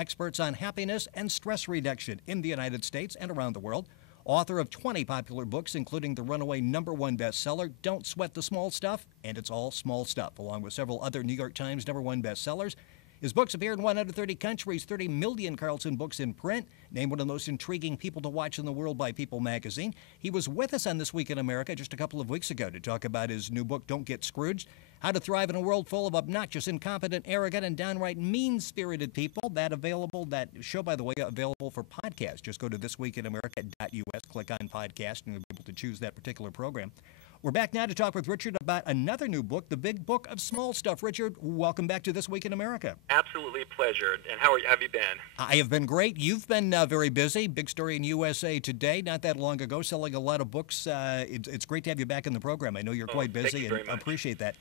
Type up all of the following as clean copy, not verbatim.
experts on happiness and stress reduction in the United States and around the world. Author of 20 popular books, including the runaway #1 bestseller, Don't Sweat the Small Stuff, and It's All Small Stuff, along with several other New York Times #1 bestsellers. His books appear in 130 countries, 30 million Carlson books in print, named one of the most intriguing people to watch in the world by People magazine. He was with us on This Week in America just a couple of weeks ago to talk about his new book, Don't Get Scrooged, How to Thrive in a World Full of Obnoxious, Incompetent, Arrogant, and Downright Mean-Spirited People. That show, by the way, available for podcast. Just go to thisweekinamerica.us, click on podcast, and you'll be able to choose that particular program. We're back now to talk with Richard about another new book, The Big Book of Small Stuff. Richard, welcome back to This Week in America. Absolutely a pleasure. And have you been? I have been great. You've been very busy. Big story in USA Today not that long ago, selling a lot of books. It's great to have you back in the program. I know you're quite busy, thank you very much. Appreciate that.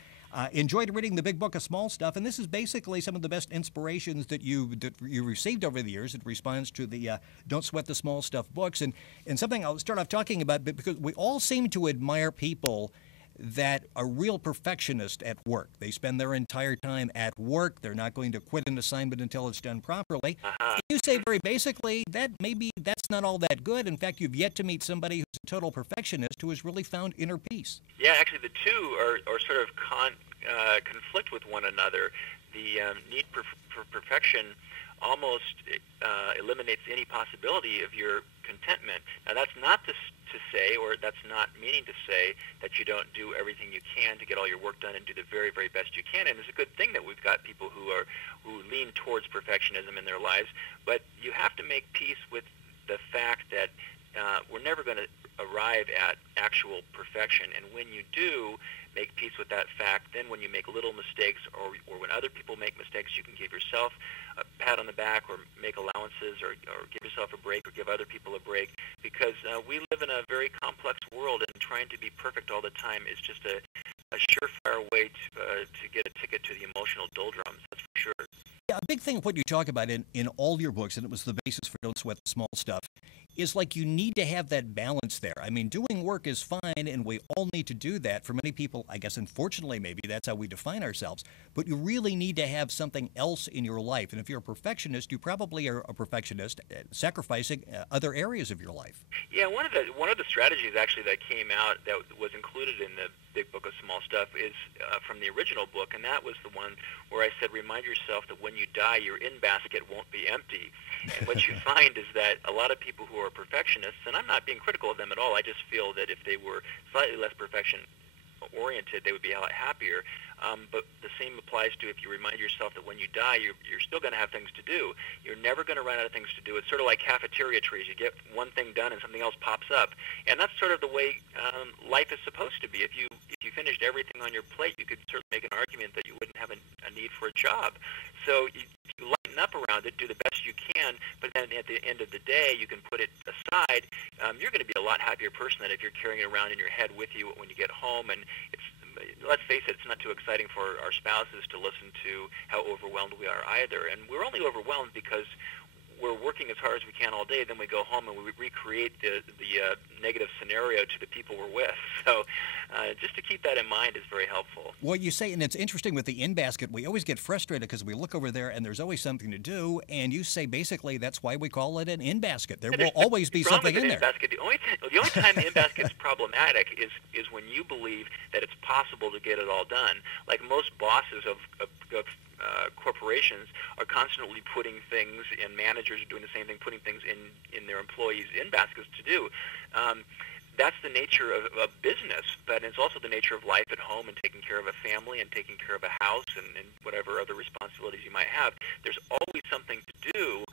Enjoyed reading The Big Book of Small Stuff, and this is basically some of the best inspirations that you received over the years in response to the Don't Sweat the Small Stuff books. And something I'll start off talking about, because we all seem to admire people that are real perfectionists at work. They spend their entire time at work. They're not going to quit an assignment until it's done properly. You say very basically that maybe that's not all that good. In fact, you've yet to meet somebody who's a total perfectionist who has really found inner peace. Yeah, actually the two are sort of conflict with one another. The need for perfection almost eliminates any possibility of your contentment. Now, that's not to say, or that's not meaning to say, that you don't do everything you can to get all your work done and do the very, very best you can. And it's a good thing that we've got people who lean towards perfectionism in their lives. But you have to make peace with the fact that we're never going to arrive at actual perfection. And when you do make peace with that fact, then when you make little mistakes or when other people make mistakes, you can give yourself a pat on the back or make allowances or give yourself a break or give other people a break, because we live in a very complex world, and trying to be perfect all the time is just a surefire way to get a ticket to the emotional doldrums, that's for sure. Yeah, a big thing of what you talk about in all your books, and it was the basis for Don't Sweat the Small Stuff, is like you need to have that balance there. I mean, doing work is fine, and we all need to do that. For many people, I guess, unfortunately, maybe that's how we define ourselves. But you really need to have something else in your life. And if you're a perfectionist, you probably are a perfectionist, sacrificing other areas of your life. Yeah, one of the strategies actually that came out that was included in the Big Book of Small Stuff is from the original book, and that was the one where I said, remind yourself that when you die, your in-basket won't be empty. And what you find is that a lot of people who are perfectionists, and I'm not being critical of them at all, I just feel that if they were slightly less perfection-oriented, they would be a lot happier. But the same applies to if you remind yourself that when you die, you're still going to have things to do. You're never going to run out of things to do. It's sort of like cafeteria trees. You get one thing done and something else pops up. And that's sort of the way life is supposed to be. If you finished everything on your plate, you could certainly make an argument that you wouldn't have a need for a job. So you lighten up around it, do the best you can, but then at the end of the day, you can put it aside. You're going to be a lot happier person than if you're carrying it around in your head with you when you get home. And let's face it, it's not too exciting for our spouses to listen to how overwhelmed we are either. And we're only overwhelmed because we're working as hard as we can all day, then we go home and we recreate the negative scenario to the people we're with. So just to keep that in mind is very helpful. Well, you say, and it's interesting with the in-basket, we always get frustrated because we look over there and there's always something to do, and you say basically that's why we call it an in-basket. There will always be something in there. The only time the in-basket is problematic is when you believe that it's possible to get it all done. Like most bosses of corporations are constantly putting things, and managers are doing the same thing, putting things in their employees' in baskets to do. That's the nature of business, but it's also the nature of life at home and taking care of a family and taking care of a house and whatever other responsibilities you might have. There's always something to do.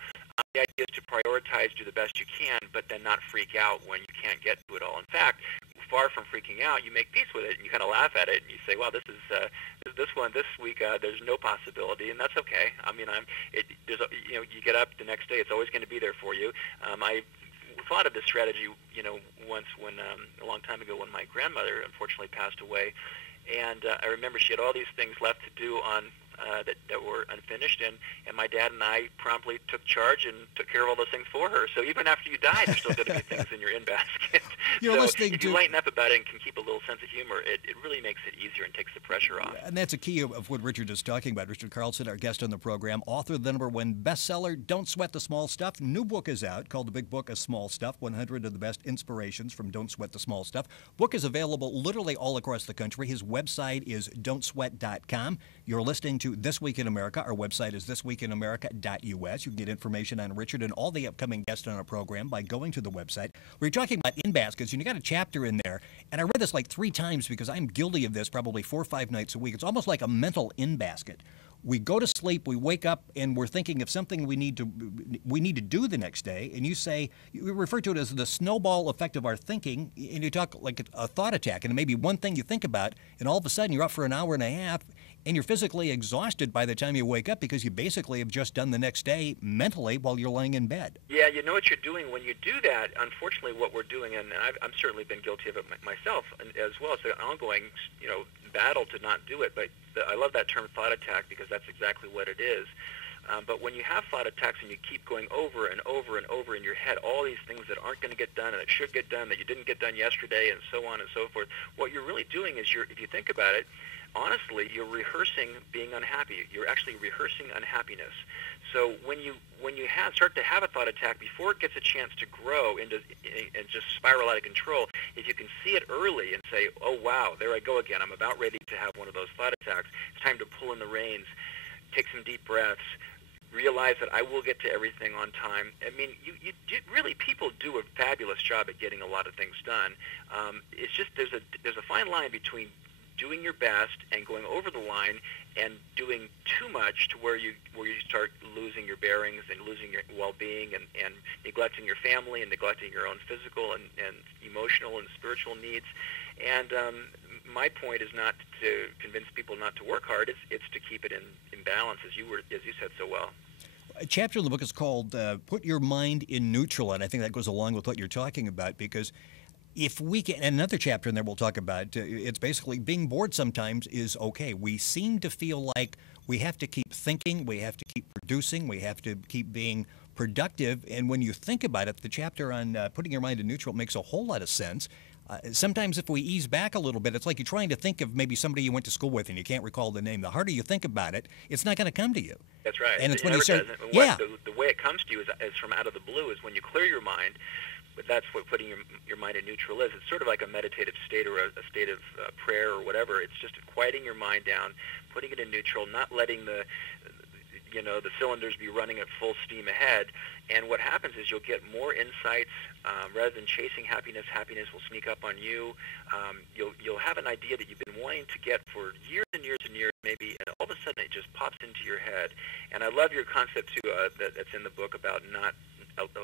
The idea is to prioritize, do the best you can, but then not freak out when you can't get to it all. In fact, far from freaking out, you make peace with it, and you kind of laugh at it, and you say, well, this week there's no possibility, and that's okay. I mean, you get up the next day, it's always going to be there for you. I thought of this strategy, once when a long time ago when my grandmother unfortunately passed away, and I remember she had all these things left to do on that were unfinished, and my dad and I promptly took charge and took care of all those things for her. So even after you die, there's still going to be things in your in basket. You're so listening if to... you lighten up about it and can keep a little sense of humor, it really makes it easier and takes the pressure off. And that's a key of what Richard is talking about. Richard Carlson, our guest on the program, author of the #1 bestseller, Don't Sweat the Small Stuff. New book is out called The Big Book of Small Stuff, 100 of the Best Inspirations from Don't Sweat the Small Stuff. Book is available literally all across the country. His website is don'tsweat.com. You're listening to This Week in America. Our website is thisweekinamerica.us. You can get information on Richard and all the upcoming guests on our program by going to the website. We're talking about in baskets, and you got a chapter in there, and I read this like 3 times because I'm guilty of this probably 4 or 5 nights a week. It's almost like a mental in basket. We go to sleep, we wake up, and we're thinking of something we need to do the next day. And you refer to it as the snowball effect of our thinking, and you talk like a thought attack. And it may be one thing you think about, and all of a sudden you're up for an hour and a half, and you're physically exhausted by the time you wake up because you basically have just done the next day mentally while you're laying in bed. Yeah, you know what you're doing when you do that. Unfortunately, what we're doing, and I've certainly been guilty of it myself as well. It's an ongoing, battle to not do it. But I love that term thought attack because that's exactly what it is. But when you have thought attacks and you keep going over and over and over in your head all these things that aren't going to get done and that should get done that you didn't get done yesterday and so on and so forth, what you're really doing is if you think about it, honestly, you're rehearsing being unhappy. You're actually rehearsing unhappiness. So when you start to have a thought attack before it gets a chance to grow and just spiral out of control, if you can see it early and say, oh, wow, there I go again. I'm about ready to have one of those thought attacks. It's time to pull in the reins, take some deep breaths, realize that I will get to everything on time. I mean, you really, people do a fabulous job at getting a lot of things done. It's just there's a fine line between doing your best and going over the line and doing too much to where you start losing your bearings and losing your well-being and neglecting your family and neglecting your own physical and emotional and spiritual needs. And my point is not to convince people not to work hard. It's to keep it in balance, as you said so well. A chapter in the book is called Put Your Mind in Neutral, and I think that goes along with what you're talking about because if we can, and another chapter in there we'll talk about, it's basically being bored sometimes is okay. We seem to feel like we have to keep thinking, we have to keep producing, we have to keep being productive, and when you think about it, the chapter on putting your mind in neutral makes a whole lot of sense. Sometimes if we ease back a little bit, it's like you're trying to think of maybe somebody you went to school with and you can't recall the name. The harder you think about it, it's not going to come to you. That's right. And it's when you start, the way it comes to you is from out of the blue, is when you clear your mind. But that's what putting your mind in neutral is. It's sort of like a meditative state or a state of prayer or whatever. It's just quieting your mind down, putting it in neutral, not letting the cylinders be running at full steam ahead. And what happens is you'll get more insights. Rather than chasing happiness, happiness will sneak up on you. You'll have an idea that you've been wanting to get for years and years and years, maybe, and all of a sudden it just pops into your head. And I love your concept, too, that's in the book about not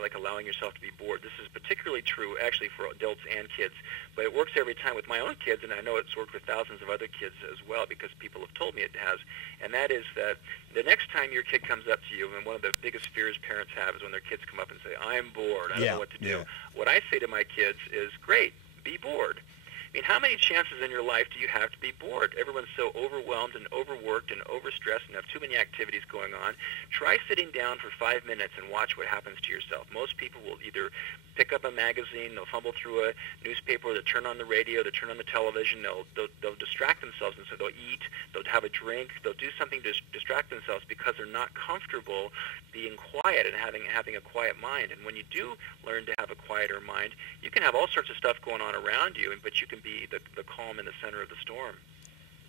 like allowing yourself to be bored. This is particularly true actually for adults and kids, but it works every time with my own kids, and I know it's worked with thousands of other kids as well because people have told me it has. And that is that the next time your kid comes up to you, and one of the biggest fears parents have is when their kids come up and say, I'm bored, I don't know what to do. What I say to my kids is, great, be bored. I mean, how many chances in your life do you have to be bored? Everyone's so overwhelmed and overworked and overstressed and have too many activities going on. Try sitting down for 5 minutes and watch what happens to yourself. Most people will either pick up a magazine, they'll fumble through a newspaper, they'll turn on the radio, they'll turn on the television, they'll distract themselves, and so they'll eat, they'll have a drink, they'll do something to distract themselves because they're not comfortable being quiet and having a quiet mind. And when you do learn to have a quieter mind, you can have all sorts of stuff going on around you, but you can be the calm in the center of the storm.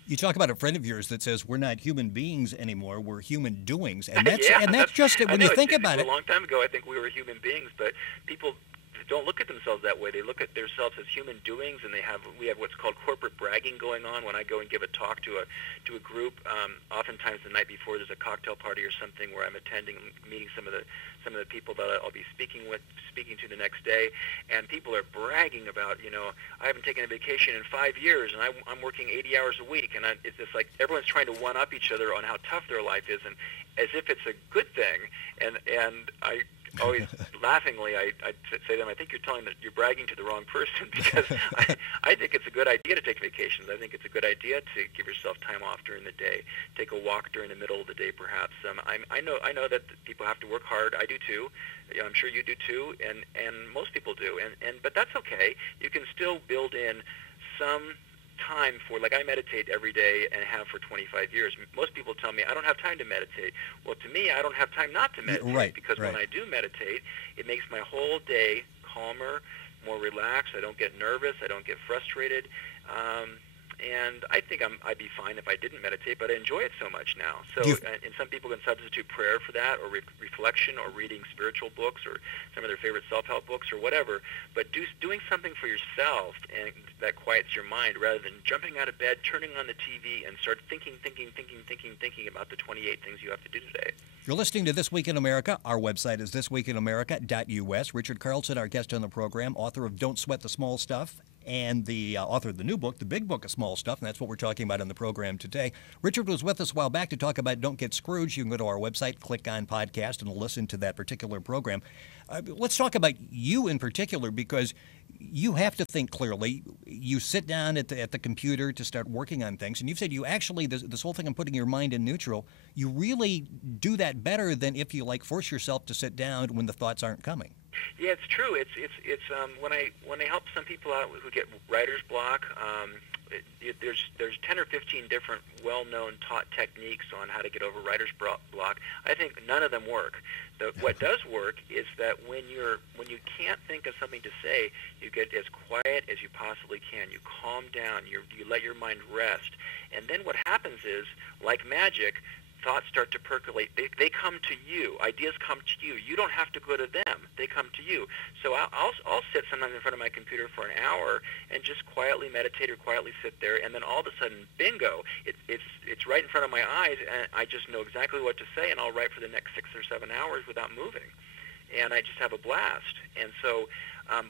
You talk about a friend of yours that says we're not human beings anymore, we're human doings, and that's that's just it. When you think about it, a long time ago, I think we were human beings, but people don't look at themselves that way. They look at themselves as human doings, and we have what's called corporate bragging going on. When I go and give a talk to a group, oftentimes the night before there's a cocktail party or something where I'm attending, meeting some of the people that I'll be speaking to the next day, and people are bragging about, I haven't taken a vacation in 5 years, and I'm working 80 hours a week, and it's just like everyone's trying to one up each other on how tough their life is, and as if it's a good thing, and always laughingly, I say to them, I think you're bragging to the wrong person, because I think it's a good idea to take vacations. I think it's a good idea to give yourself time off during the day, take a walk during the middle of the day, perhaps. I know that people have to work hard. I do too. I'm sure you do too, and most people do. But that's okay. You can still build in some time for, like, I meditate every day and have for 25 years. Most people tell me I don't have time to meditate. Well, to me, I don't have time not to meditate, because when I do meditate, it makes my whole day calmer, more relaxed. I don't get nervous. I don't get frustrated. And I think I'd be fine if I didn't meditate, but I enjoy it so much now. So, and some people can substitute prayer for that, or reflection, or reading spiritual books, or some of their favorite self-help books, or whatever. But doing something for yourself and that quiets your mind, rather than jumping out of bed, turning on the TV, and start thinking about the 28 things you have to do today. You're listening to This Week in America. Our website is thisweekinamerica.us. Richard Carlson, our guest on the program, author of Don't Sweat the Small Stuff, and the author of the new book, The Big Book of Small Stuff, and that's what we're talking about on the program today. Richard was with us a while back to talk about Don't Get Scrooged. You can go to our website, click on podcast, and listen to that particular program. Let's talk about you in particular, because you have to think clearly. You sit down at the computer to start working on things, and you've said you actually, this whole thing of putting your mind in neutral, you really do that better than if you force yourself to sit down when the thoughts aren't coming. Yeah, it's true. It's when I help some people out who get writer's block, there's 10 or 15 different well-known taught techniques on how to get over writer's block. I think none of them work. What does work is that when you can't think of something to say, you get as quiet as you possibly can. You calm down. You let your mind rest, and then what happens is, like magic, thoughts start to percolate. They come to you. Ideas come to you. You don't have to go to them. They come to you. So I'll sit sometimes in front of my computer for an hour and just quietly meditate or quietly sit there, and then all of a sudden, bingo, it's right in front of my eyes, and I just know exactly what to say, and I'll write for the next 6 or 7 hours without moving. And I just have a blast. And so,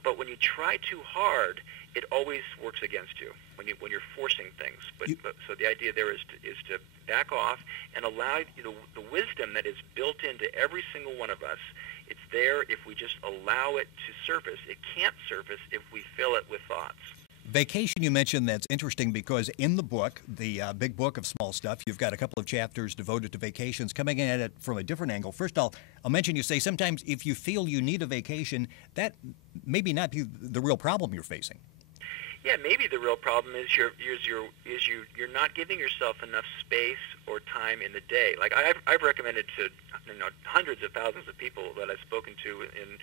but when you try too hard, it always works against you when you're forcing things. So the idea there is to back off and allow the wisdom that is built into every single one of us. It's there if we just allow it to surface. It can't surface if we fill it with thoughts. Vacation, you mentioned, that's interesting because in the book, the Big Book of Small Stuff, you've got a couple of chapters devoted to vacations, coming at it from a different angle. First, I'll mention, you say sometimes if you feel you need a vacation, that maybe not be the real problem you're facing. Yeah, maybe the real problem is you're not giving yourself enough space or time in the day. Like I've recommended to hundreds of thousands of people that I've spoken to in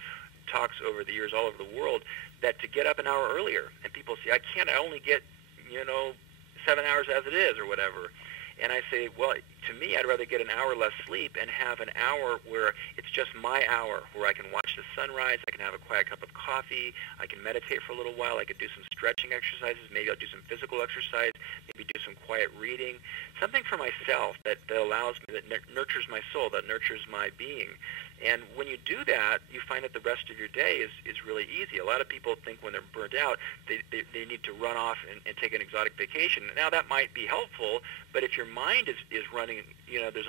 talks over the years all over the world, that to get up an hour earlier. And people say, I only get 7 hours as it is or whatever. And I say, well, to me, I'd rather get an hour less sleep and have an hour where it's just my hour, where I can watch the sunrise, I can have a quiet cup of coffee, I can meditate for a little while, I could do some stretching exercises, maybe I'll do some physical exercise, maybe do some quiet reading, something for myself that allows me, that nurtures my soul, that nurtures my being. And when you do that, you find that the rest of your day is really easy. A lot of people think when they're burnt out, they need to run off and take an exotic vacation. Now, that might be helpful, but if your mind is running, there's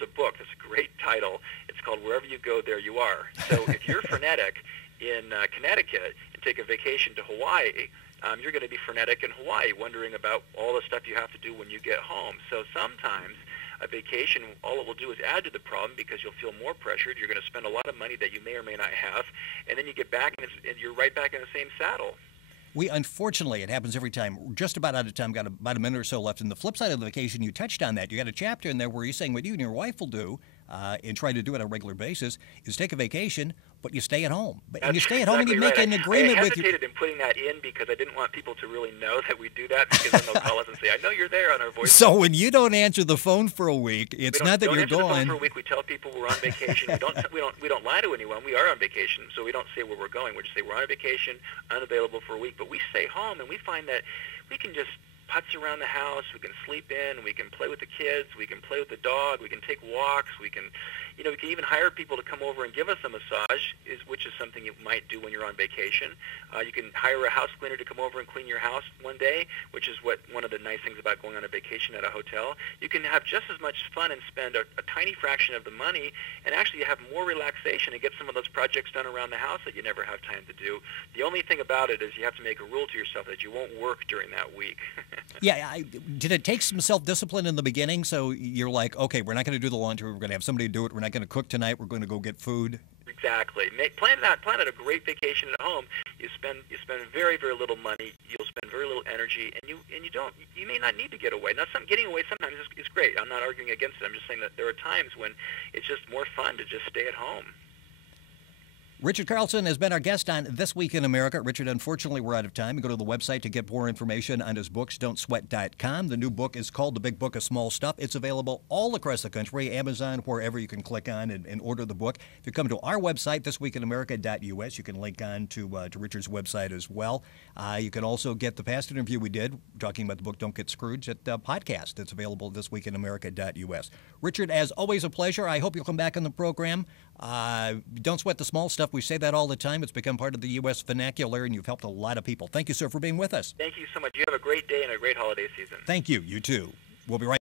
a book, that's a great title. It's called Wherever You Go, There You Are. So if you're frenetic in Connecticut and take a vacation to Hawaii, you're going to be frenetic in Hawaii, wondering about all the stuff you have to do when you get home. So sometimes a vacation, all it will do is add to the problem, because you'll feel more pressured. You're going to spend a lot of money that you may or may not have, and then you get back and you're right back in the same saddle. We, unfortunately, it happens every time, just about out of time, got about a minute or so left. And the flip side of the vacation, you touched on that. You got a chapter in there where you're saying what you and your wife will do, and try to do it on a regular basis, is take a vacation, but you stay at home. And you stay at home and you make an agreement with you. I hesitated in putting that in because I didn't want people to really know that we do that, because then they'll call us and say, I know you're there on our voice. So when you don't answer the phone for a week, it's not that you're gone. We don't answer the phone for a week. We tell people we're on vacation. We don't lie to anyone. We are on vacation, so we don't say where we're going. We just say we're on a vacation, unavailable for a week. But we stay home, and we find that we can just putz around the house, we can sleep in, we can play with the kids, we can play with the dog, we can take walks, we can even hire people to come over and give us a massage, which is something you might do when you're on vacation. You can hire a house cleaner to come over and clean your house one day, which is one of the nice things about going on a vacation at a hotel. You can have just as much fun and spend a tiny fraction of the money and actually have more relaxation and get some of those projects done around the house that you never have time to do. The only thing about it is you have to make a rule to yourself that you won't work during that week. Yeah, did it take some self-discipline in the beginning? So you're like, okay, we're not going to do the laundry. We're going to have somebody do it. We're not going to cook tonight. We're going to go get food. Exactly. Plan out a great vacation at home. You spend very, very little money. You'll spend very little energy, and you may not need to get away. Now, getting away sometimes is great. I'm not arguing against it. I'm just saying that there are times when it's just more fun to just stay at home. Richard Carlson has been our guest on This Week in America. Richard, unfortunately, we're out of time. You go to the website to get more information on his books, don'tsweat.com. The new book is called The Big Book of Small Stuff. It's available all across the country, Amazon, wherever you can click on and order the book. If you come to our website, thisweekinamerica.us, you can link on to Richard's website as well. You can also get the past interview we did talking about the book Don't Get Scrooged at the podcast. It's available at thisweekinamerica.us. Richard, as always, a pleasure. I hope you'll come back on the program. Don't sweat the small stuff. We say that all the time. It's become part of the U.S. vernacular, and you've helped a lot of people. Thank you, sir, for being with us. Thank you so much. You have a great day and a great holiday season. Thank you. You too. We'll be right back.